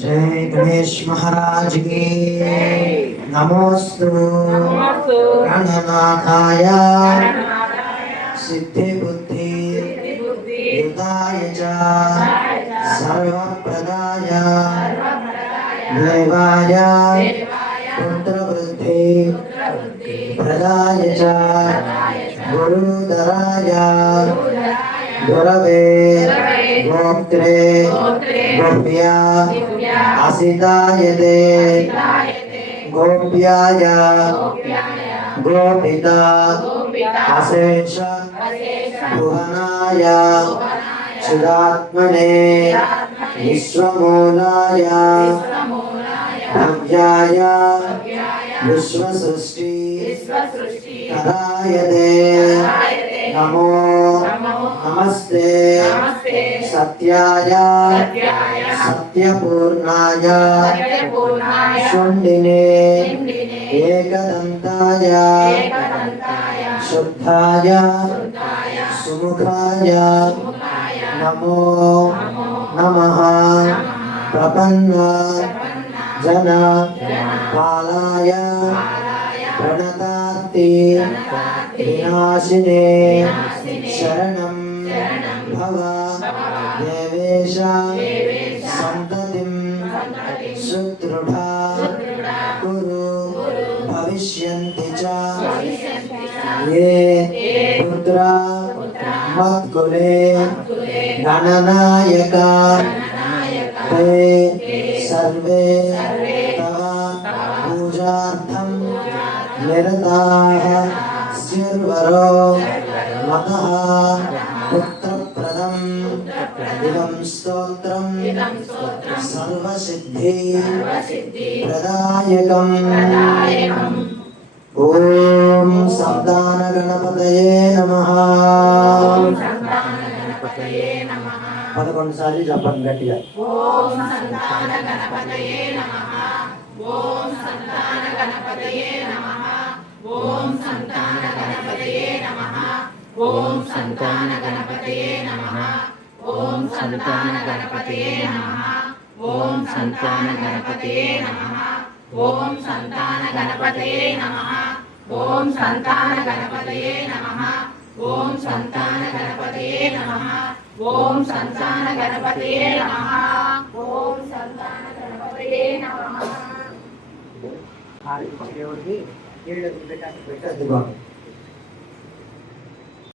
जय गणेश महाराज की। नमोस्तु। गणनाथाय सिद्धि बुद्धि बुद्धि च। सर्वप्रदाय। देवाय। पुत्रवृद्धि। प्रदाय च। गुरुधराय గురవే గోత్రే గోప్యా అసితాయతే గోప్యాయ గోపిత అశేష భువనాయ చిదాత్మనే విశ్వమూలాయ భవ్యాయ విశ్వసృష్టి కరాయతే నమో నమస్తే సత్యాయ సత్యపూర్ణాయ శుండినే ఏకదంతాయ శుద్ధాయ సుముఖాయ నమో నమ ప్రపన్న జన పాలాయ ప్రణతార్తి వినాశినే शरणम्। भव देवेश सन्ततिं सुदृढा कुरु भविष्यन्ति च ये पुत्रा मत्कुले गणनायका ते सर्वे तव पूजार्थं निरताः स्युर्वरो मतः ప్రదం ఇదం స్తోత్రం. సర్వసిద్ధి. ప్రదాయకం. ఓం సంతాన గణపతయే నమ. పదకొండు సార్లు జపం గట్టిగా. ఓం సంతాన గణపతయే నమ. ఓం సంతాన గణపతయే నమ. ఓం సంతాన గణపతయే నమ. ఓం సంతాన గణపతయే నమ गणपतये नमः। ॐ सन्तान गणपतये नमः। ॐ सन्तान गणपतये नमः। ॐ सन्तान गणपतये नमः। ॐ सन्तान गणपतये नमः। ॐ सन्तान गणपतये नमः। ॐ सन्तान गणपतये नमः ॐ सन्तान गणपतये नमः